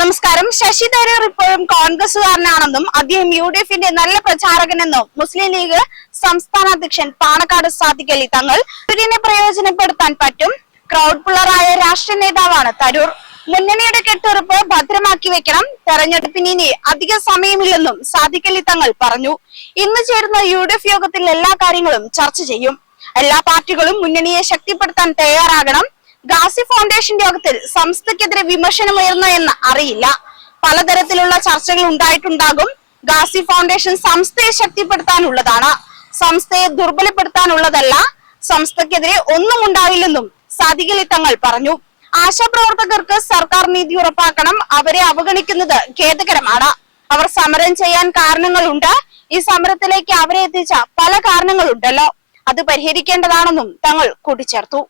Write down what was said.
നമസ്കാരം. ശശി തരൂർ ഇപ്പോഴും കോൺഗ്രസുകാരനാണെന്നും അദ്ദേഹം യു ഡി എഫിന്റെ നല്ല പ്രചാരകനെന്നും മുസ്ലിം ലീഗ് സംസ്ഥാന അധ്യക്ഷൻ പാണക്കാട് സാദിഖലി തങ്ങൾ ഇതിനെ പ്രയോജനപ്പെടുത്താൻ പറ്റും. ക്രൗഡ് പുള്ളറായ രാഷ്ട്രീയ നേതാവാണ് തരൂർ. മുന്നണിയുടെ കെട്ടുറപ്പ് ഭദ്രമാക്കി വെക്കണം. തെരഞ്ഞെടുപ്പിന് ഇനി അധിക സമയമില്ലെന്നും സാദിഖലി തങ്ങൾ പറഞ്ഞു. ഇന്ന് ചേരുന്ന യു ഡി എഫ് യോഗത്തിൽ എല്ലാ കാര്യങ്ങളും ചർച്ച ചെയ്യും. എല്ലാ പാർട്ടികളും മുന്നണിയെ ശക്തിപ്പെടുത്താൻ തയ്യാറാകണം. ഗാസി ഫൗണ്ടേഷന്റെ യോഗത്തിൽ സംസ്ഥയ്ക്കെതിരെ ഉയർന്നു എന്ന് അറിയില്ല. പലതരത്തിലുള്ള ചർച്ചകൾ ഉണ്ടായിട്ടുണ്ടാകും. ഗാസി ഫൗണ്ടേഷൻ സംസ്ഥയെ ശക്തിപ്പെടുത്താനുള്ളതാണ്. സംസ്ഥയെ ദുർബലപ്പെടുത്താനുള്ളതല്ല സംസ്ഥയ്ക്കെതിരെ ഒന്നും ഉണ്ടാവില്ലെന്നും സാദിഖലി തങ്ങൾ പറഞ്ഞു. ആശാപ്രവർത്തകർക്ക് സർക്കാർ നീതി ഉറപ്പാക്കണം അവരെ അവഗണിക്കുന്നത് ഖേദകരമാണ്. അവർ സമരം ചെയ്യാൻ കാരണങ്ങളുണ്ട്. ഈ സമരത്തിലേക്ക് അവരെ എത്തിച്ച പല കാരണങ്ങളുണ്ടല്ലോ. അത് പരിഹരിക്കേണ്ടതാണെന്നും തങ്ങൾ കൂട്ടിച്ചേർത്തു.